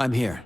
I'm here.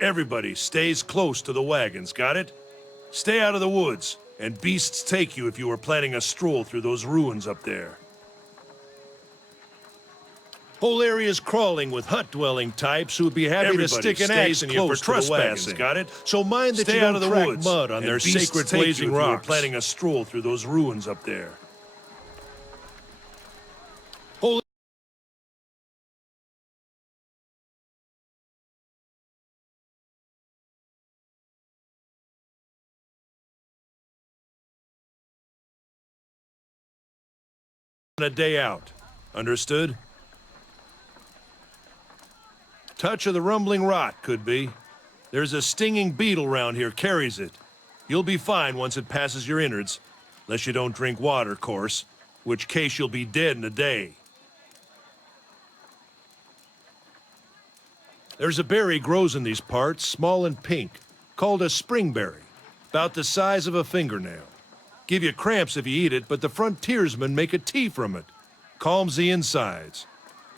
Everybody stays close to the wagons, got it? Stay out of the woods, and beasts take you if you were planning a stroll through those ruins up there. Whole area's crawling with hut-dwelling types who'd be happy to stick an axe in you for trespassing, got it? So mind that you don't track mud on their sacred blazing rocks. You were planning a stroll through those ruins up there. A day out. Understood? Touch of the rumbling rot, could be. There's a stinging beetle round here, carries it. You'll be fine once it passes your innards. Unless you don't drink water, course. Which case you'll be dead in a day. There's a berry grows in these parts, small and pink, called a springberry. About the size of a fingernail. Give you cramps if you eat it, but the frontiersmen make a tea from it. Calms the insides.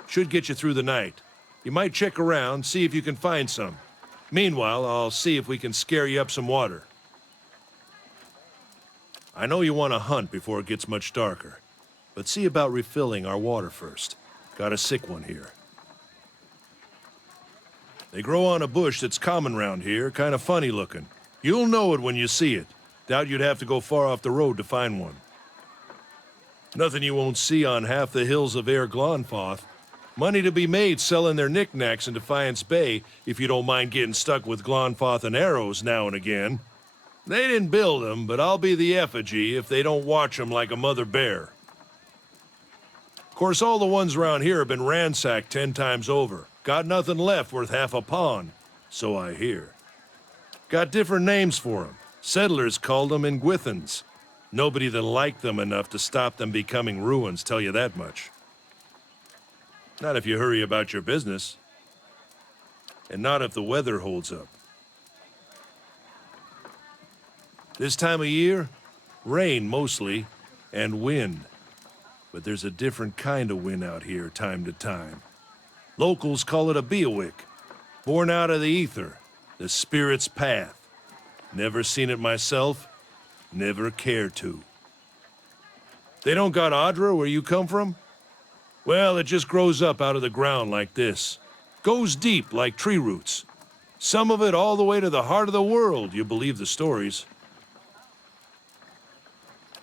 Should get you through the night. You might check around, see if you can find some. Meanwhile, I'll see if we can scare you up some water. I know you want to hunt before it gets much darker, but see about refilling our water first. Got a sick one here. They grow on a bush that's common round here, kind of funny looking. You'll know it when you see it. Doubt you'd have to go far off the road to find one. Nothing you won't see on half the hills of Air Glonfoth. Money to be made selling their knickknacks in Defiance Bay, if you don't mind getting stuck with Glonfoth and arrows now and again. They didn't build them, but I'll be the effigy if they don't watch them like a mother bear. Of course, all the ones around here have been ransacked 10 times over. Got nothing left worth half a pawn, so I hear. Got different names for them. Settlers called them Ingwithans. Nobody that liked them enough to stop them becoming ruins, tell you that much. Not if you hurry about your business. And not if the weather holds up. This time of year, rain mostly, and wind. But there's a different kind of wind out here time to time. Locals call it a beawick, born out of the ether, the spirit's path. Never seen it myself, never cared to. They don't got Adra where you come from? Well, it just grows up out of the ground like this. Goes deep like tree roots. Some of it all the way to the heart of the world, you believe the stories.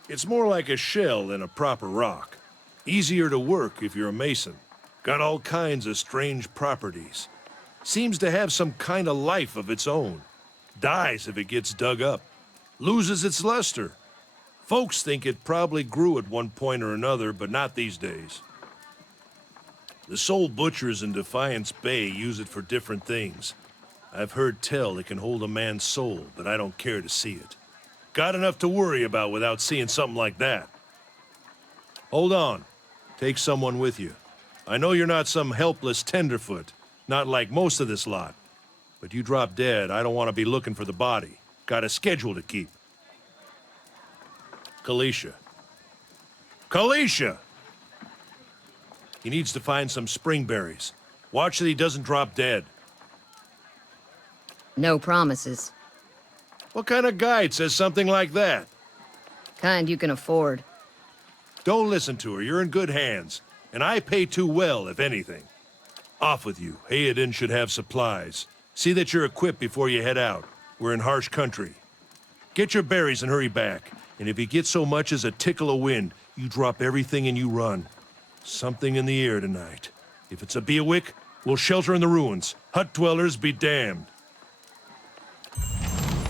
It's more like a shell than a proper rock. Easier to work if you're a mason. Got all kinds of strange properties. Seems to have some kind of life of its own. Dies if it gets dug up. Loses its luster. Folks think it probably grew at one point or another, but not these days. The soul butchers in Defiance Bay use it for different things. I've heard tell it can hold a man's soul, but I don't care to see it. Got enough to worry about without seeing something like that. Hold on. Take someone with you. I know you're not some helpless tenderfoot, not like most of this lot. But you drop dead, I don't want to be looking for the body. Got a schedule to keep. Kalisha. Kalisha! He needs to find some springberries. Watch that he doesn't drop dead. No promises. What kind of guide says something like that? Kind you can afford. Don't listen to her, you're in good hands. And I pay too well, if anything. Off with you. Hayden should have supplies. See that you're equipped before you head out. We're in harsh country. Get your berries and hurry back. And if you get so much as a tickle of wind, you drop everything and you run. Something in the air tonight. If it's a beawick, we'll shelter in the ruins. Hut dwellers be damned.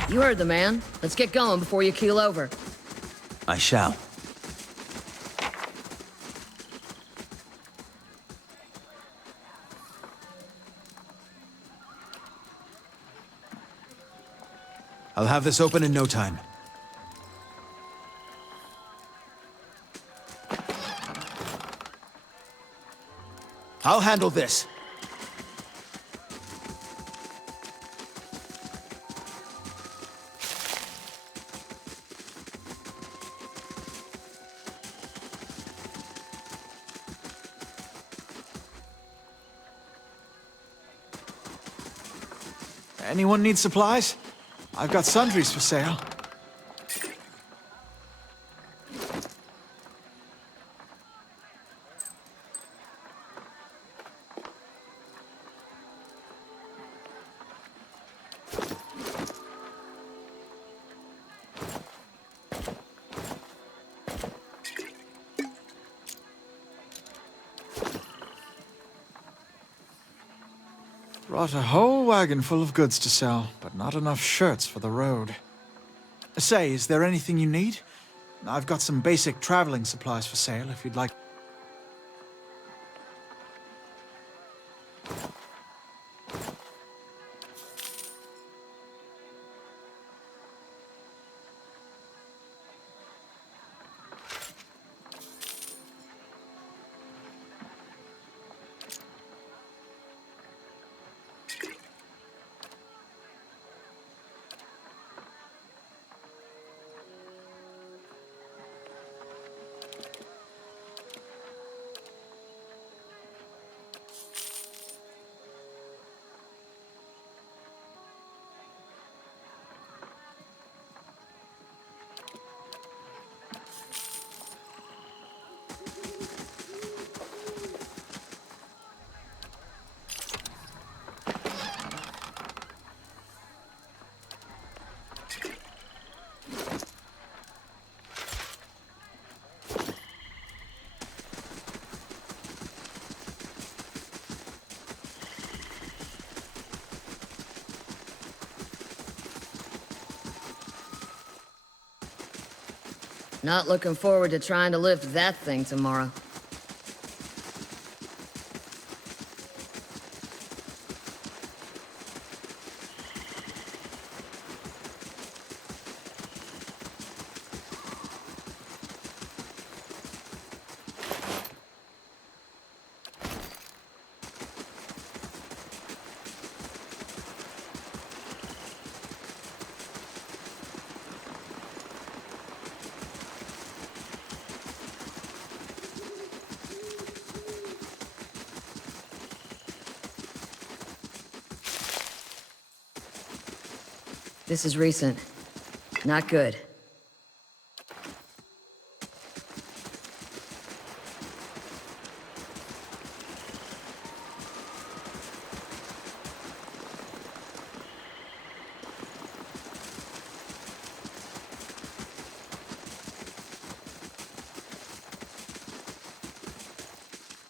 You heard the man. Let's get going before you keel over. I shall. I'll have this open in no time. I'll handle this. Anyone need supplies? I've got sundries for sale. Brought a whole wagon full of goods to sell, but not enough shirts for the road. Say, is there anything you need? I've got some basic traveling supplies for sale if you'd like. Not looking forward to trying to lift that thing tomorrow. This is recent. Not good.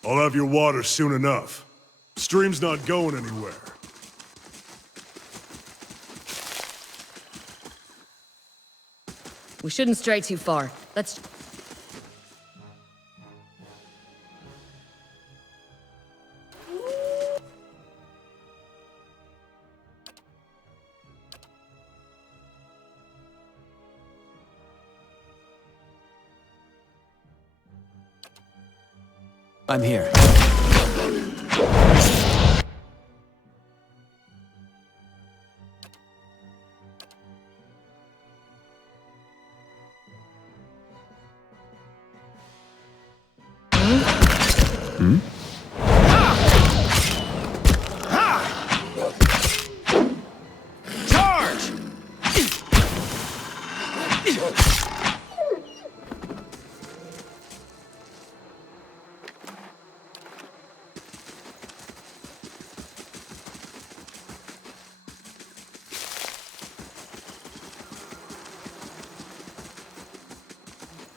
I'll have your water soon enough. Stream's not going anywhere. We shouldn't stray too far. Let's... I'm here.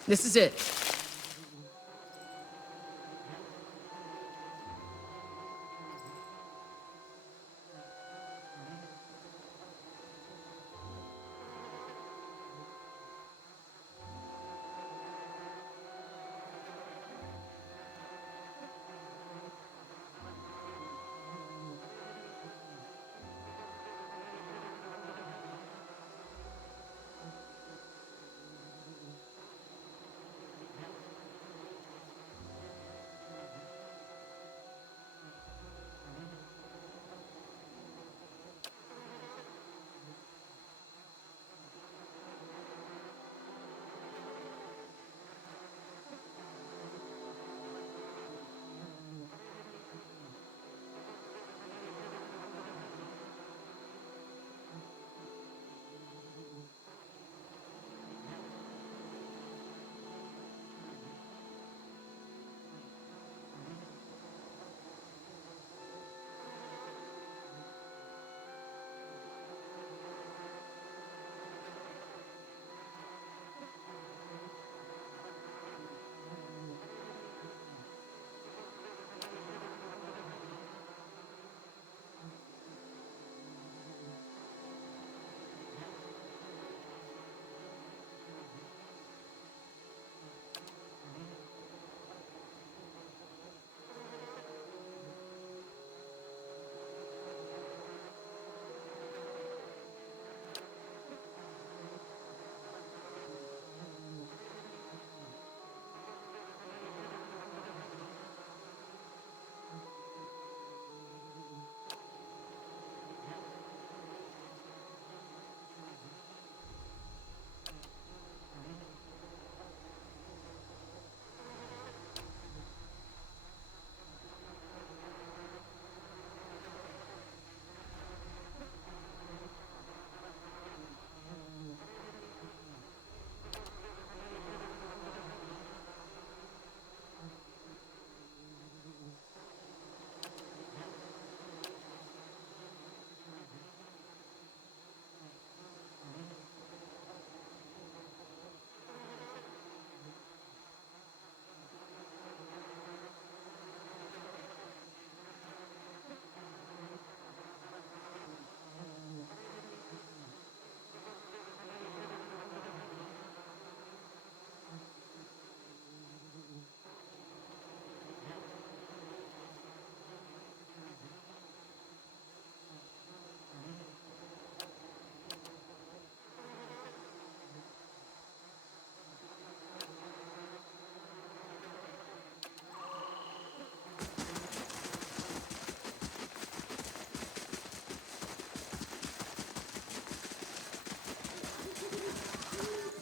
This is it.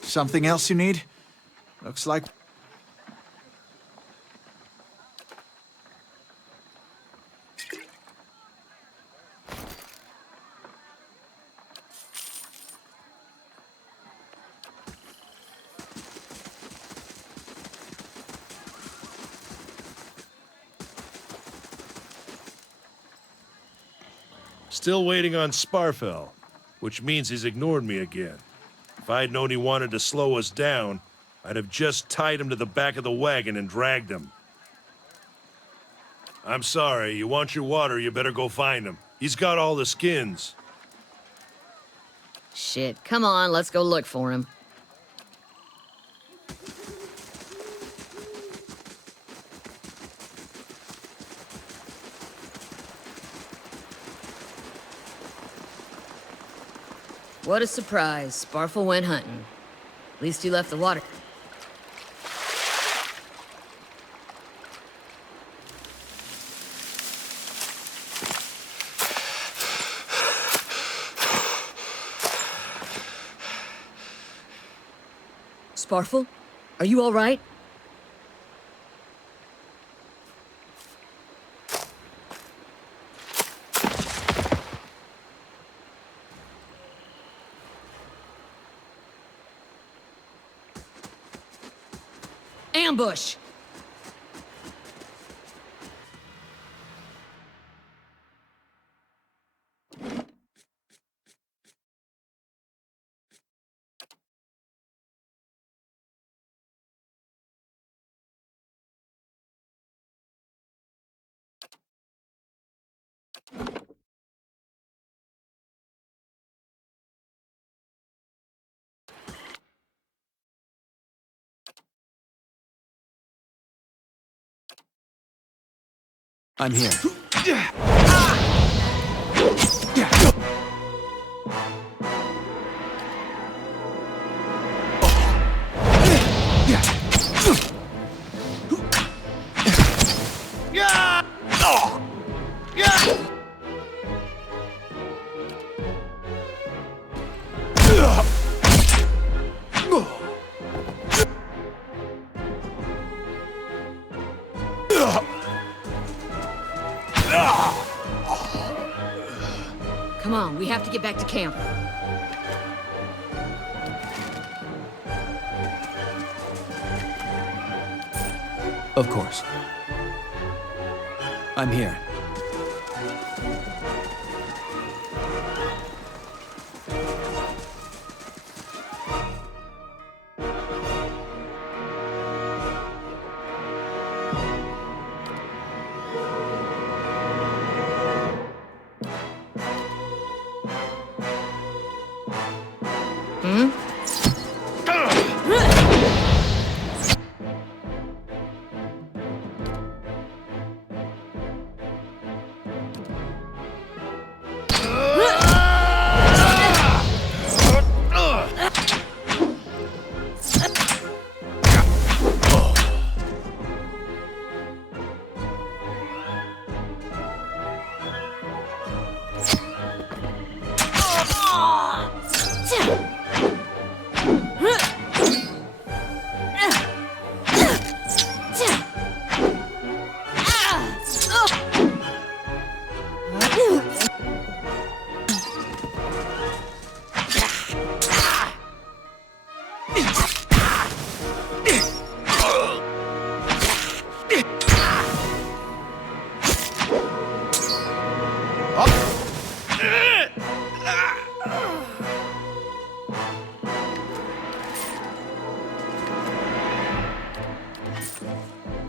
Something else you need? Looks like... Still waiting on Sparfell, which means he's ignored me again. If I'd known he wanted to slow us down, I'd have just tied him to the back of the wagon and dragged him. I'm sorry, you want your water, you better go find him. He's got all the skins. Shit, come on, let's go look for him. What a surprise. Sparfell went hunting. At least he left the water. Sparfell? Are you all right? Ambush! I'm here. Come on, we have to get back to camp. Of course. I'm here.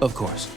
Of course.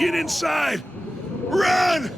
Get inside! Run!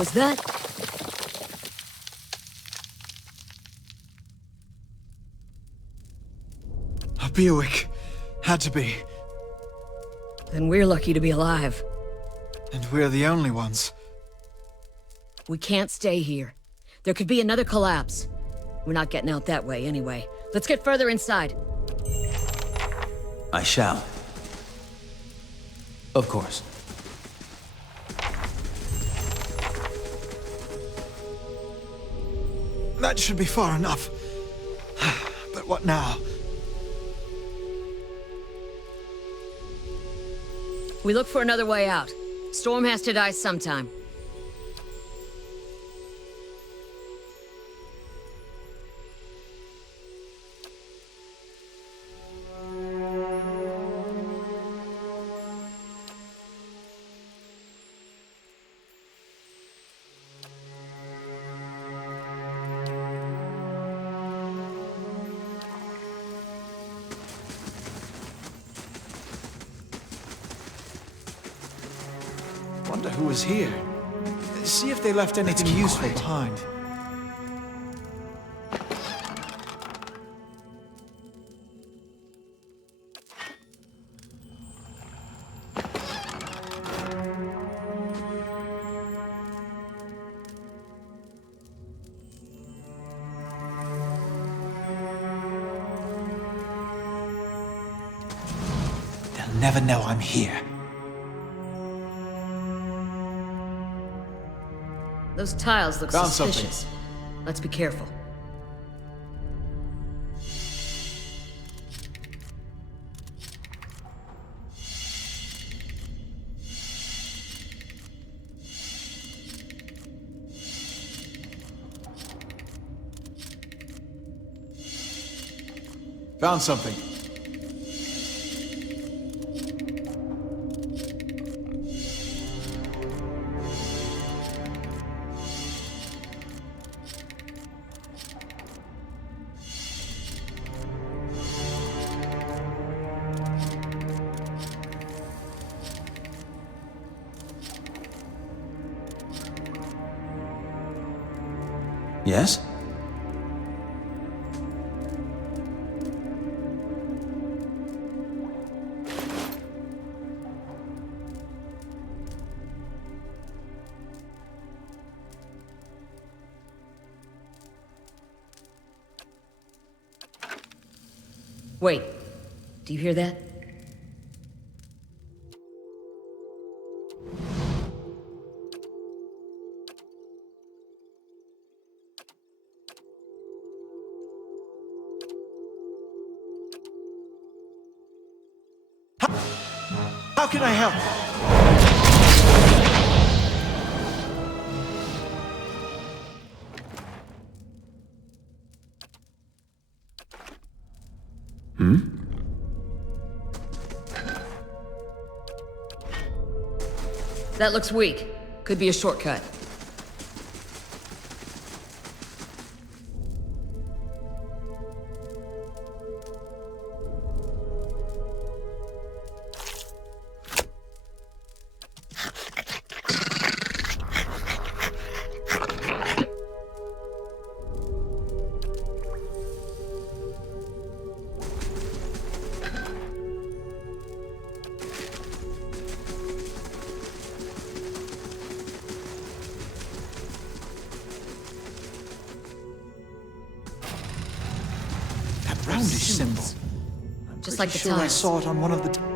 Was that? A Buick. Had to be. Then we're lucky to be alive. And we're the only ones. We can't stay here. There could be another collapse. We're not getting out that way anyway. Let's get further inside. I shall. Of course. That should be far enough. But what now? We look for another way out. Storm has to die sometime. Wonder who was here. See if they left anything useful behind. They'll never know I'm here. Those tiles look Found suspicious. Let's be careful. Found something. Yes? Wait. Do you hear that? How can I help? That looks weak. Could be a shortcut. Roundish symbol. Just like the Sure, I tiles. saw it on one of the.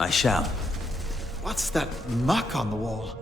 I shall. What's that muck on the wall?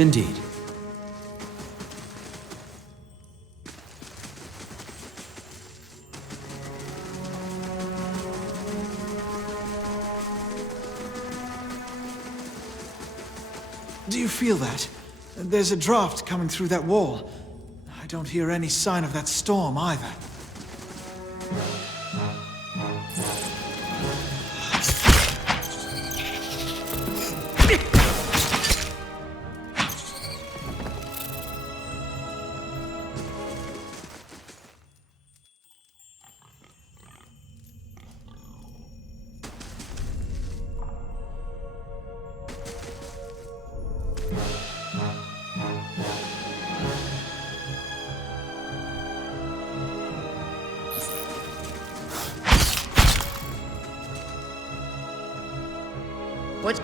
Indeed. Do you feel that? There's a draft coming through that wall. I don't hear any sign of that storm either. What?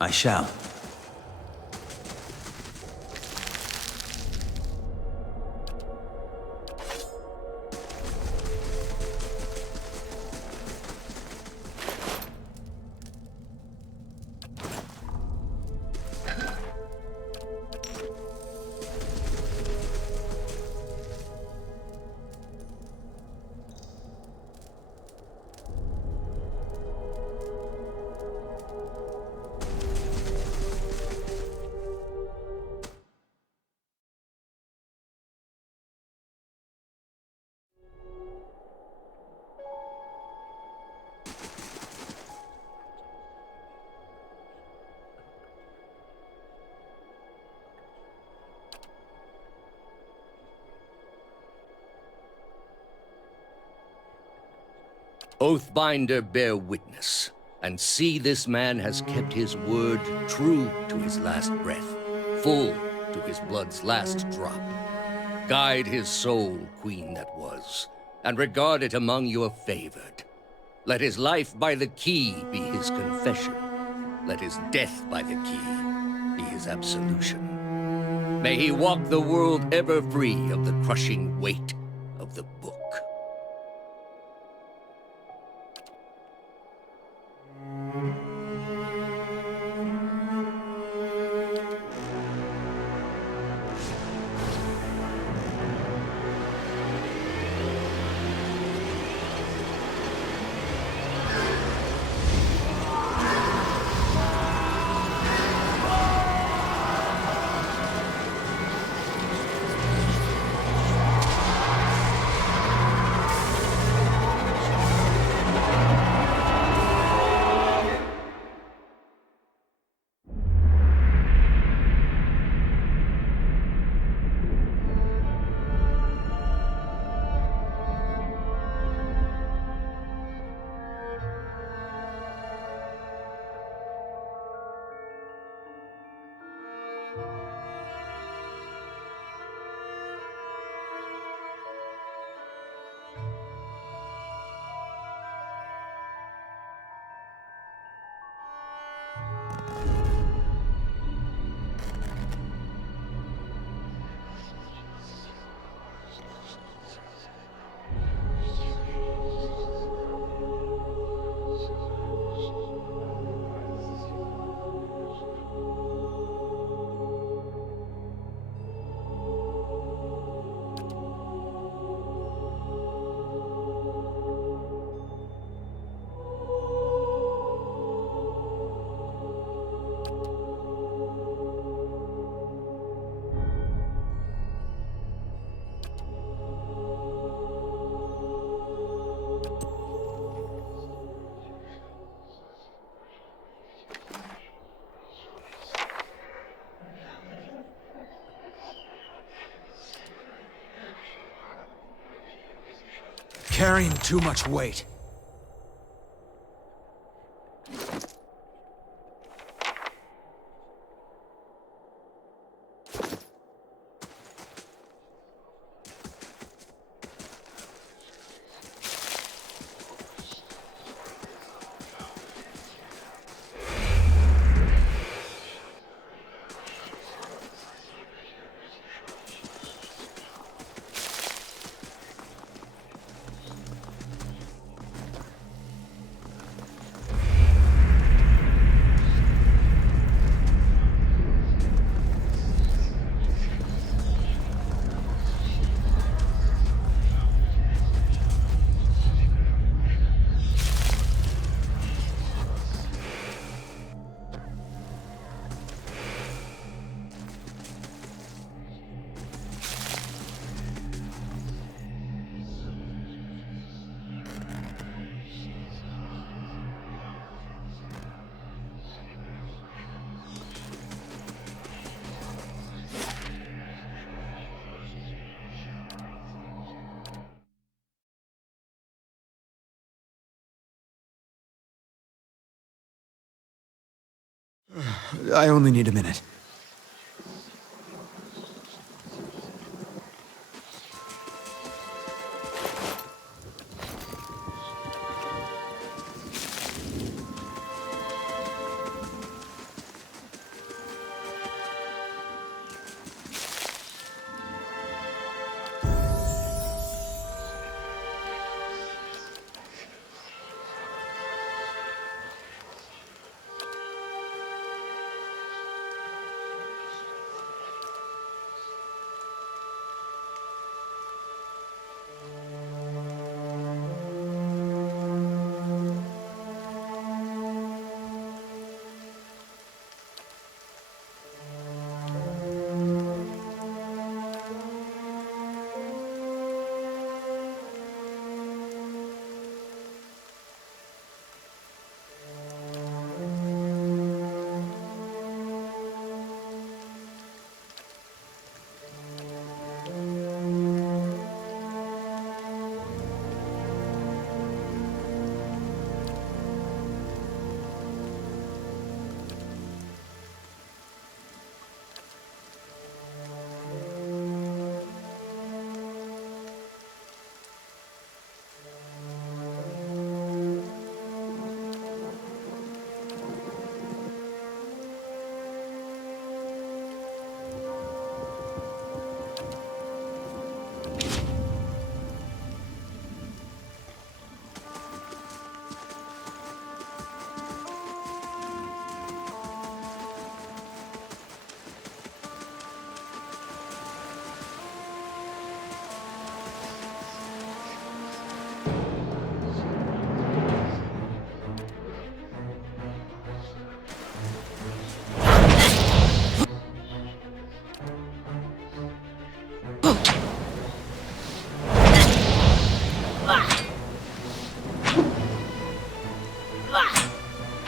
I shall. Oathbinder, bear witness, and see this man has kept his word true to his last breath, full to his blood's last drop. Guide his soul, queen that was, and regard it among your favored. Let his life by the key be his confession. Let his death by the key be his absolution. May he walk the world ever free of the crushing weight of the book. Carrying too much weight. I only need a minute.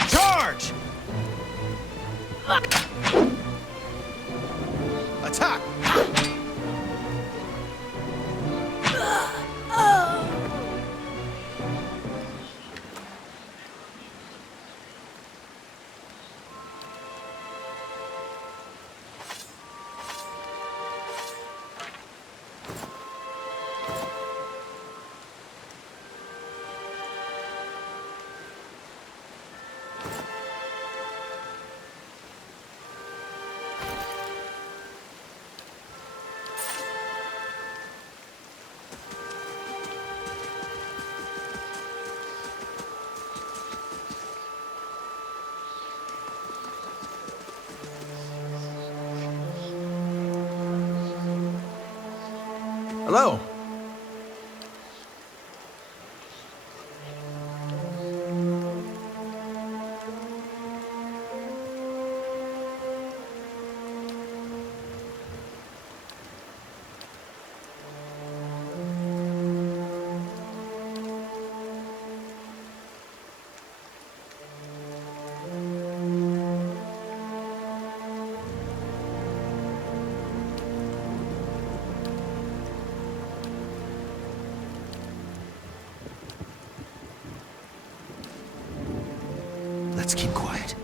Charge! Attack! Hello. Let's keep quiet.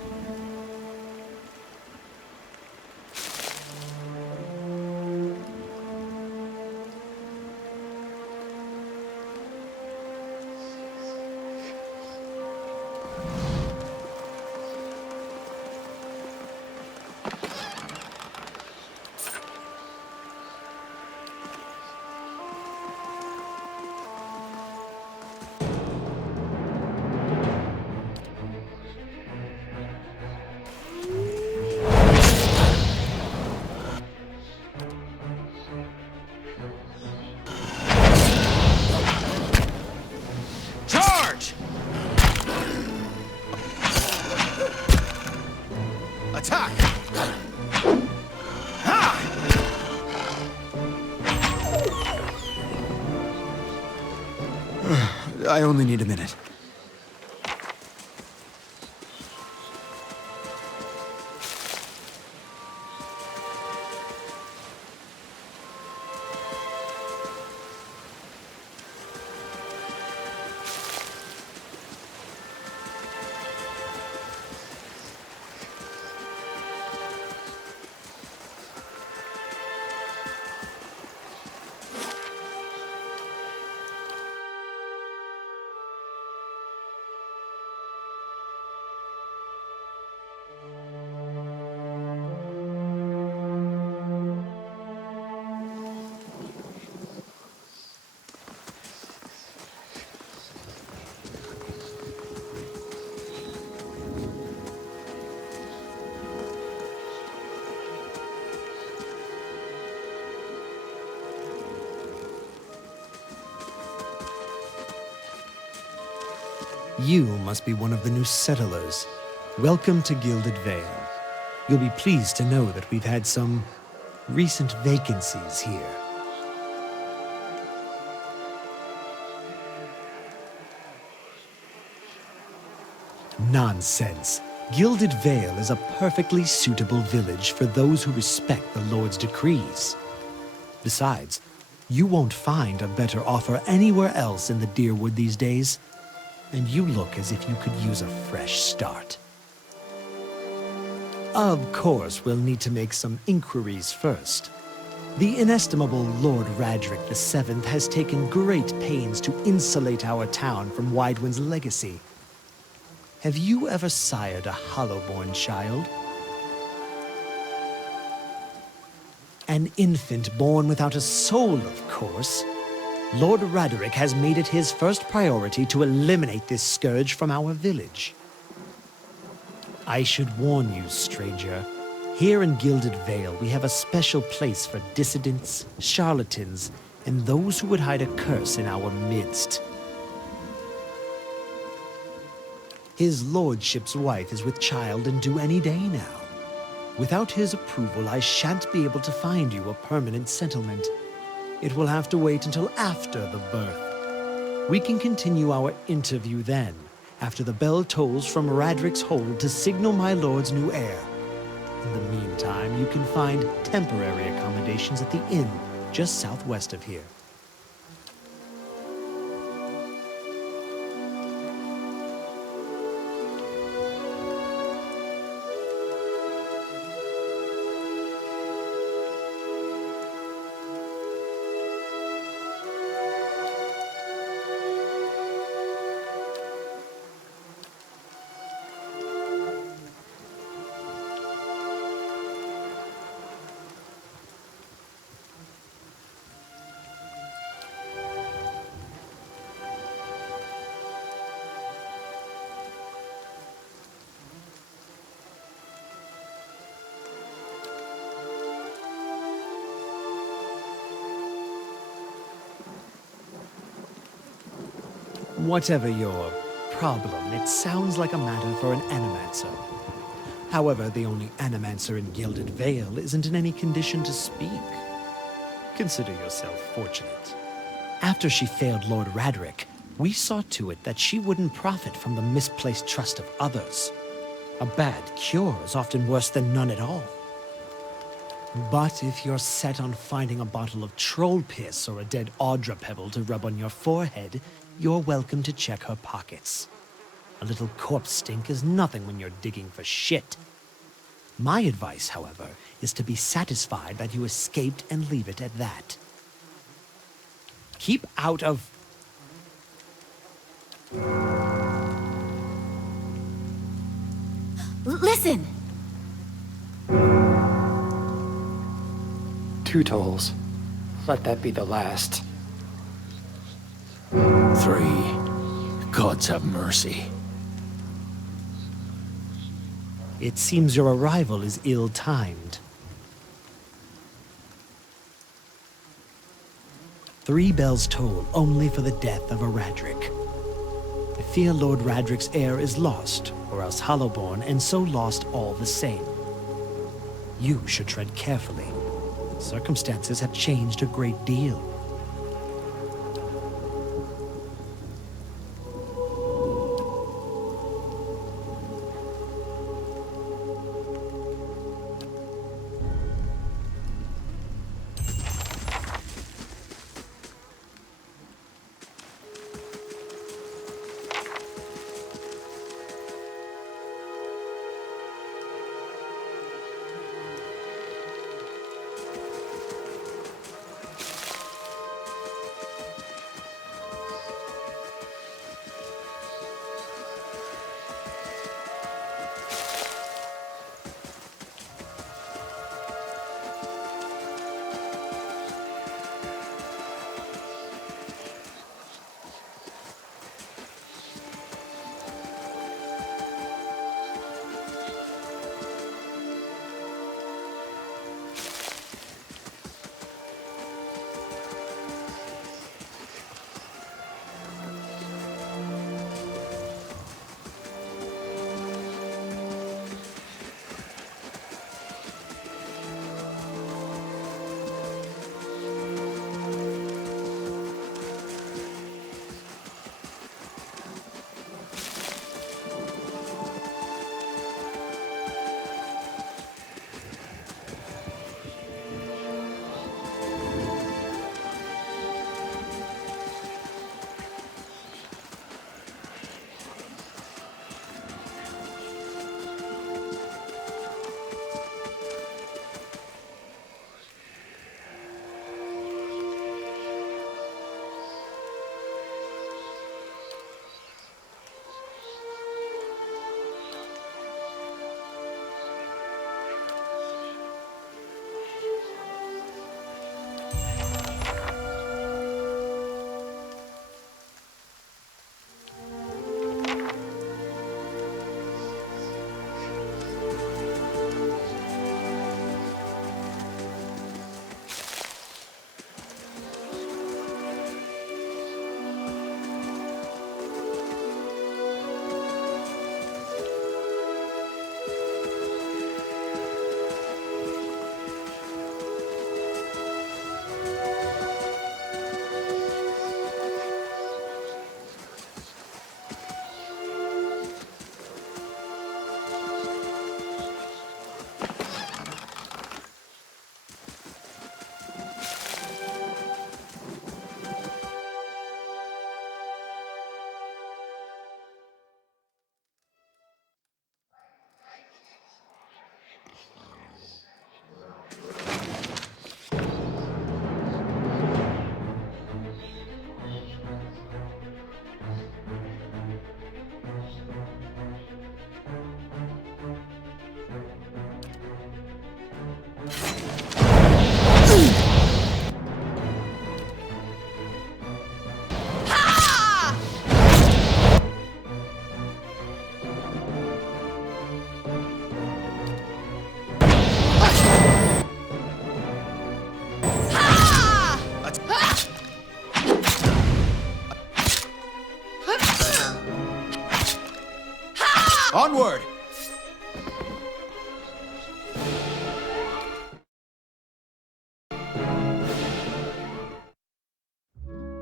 Charge! Attack! I only need a minute. You must be one of the new settlers. Welcome to Gilded Vale. You'll be pleased to know that we've had some recent vacancies here. Nonsense. Gilded Vale is a perfectly suitable village for those who respect the Lord's decrees. Besides, you won't find a better offer anywhere else in the Deerwood these days, and you look as if you could use a fresh start. Of course, we'll need to make some inquiries first. The inestimable Lord Radric VII has taken great pains to insulate our town from Widewind's legacy. Have you ever sired a Hollowborn child? An infant born without a soul, of course. Lord Radric has made it his first priority to eliminate this scourge from our village. I should warn you, stranger. Here in Gilded Vale, we have a special place for dissidents, charlatans, and those who would hide a curse in our midst. His lordship's wife is with child and due any day now. Without his approval, I shan't be able to find you a permanent settlement. It will have to wait until after the birth. We can continue our interview then, after the bell tolls from Radric's hold to signal my lord's new heir. In the meantime, you can find temporary accommodations at the inn just southwest of here. Whatever your problem, it sounds like a matter for an animancer. However, the only animancer in Gilded Vale isn't in any condition to speak. Consider yourself fortunate. After she failed Lord Radric, we saw to it that she wouldn't profit from the misplaced trust of others. A bad cure is often worse than none at all. But if you're set on finding a bottle of troll piss or a dead Audra pebble to rub on your forehead, you're welcome to check her pockets. A little corpse stink is nothing when you're digging for shit. My advice, however, is to be satisfied that you escaped and leave it at that. Keep out of... Listen! 2 tolls. Let that be the last. 3. Gods have mercy. It seems your arrival is ill-timed. 3 bells toll only for the death of a Radric. I fear Lord Radric's heir is lost, or else Hollowborn, and so lost all the same. You should tread carefully. Circumstances have changed a great deal. Onward!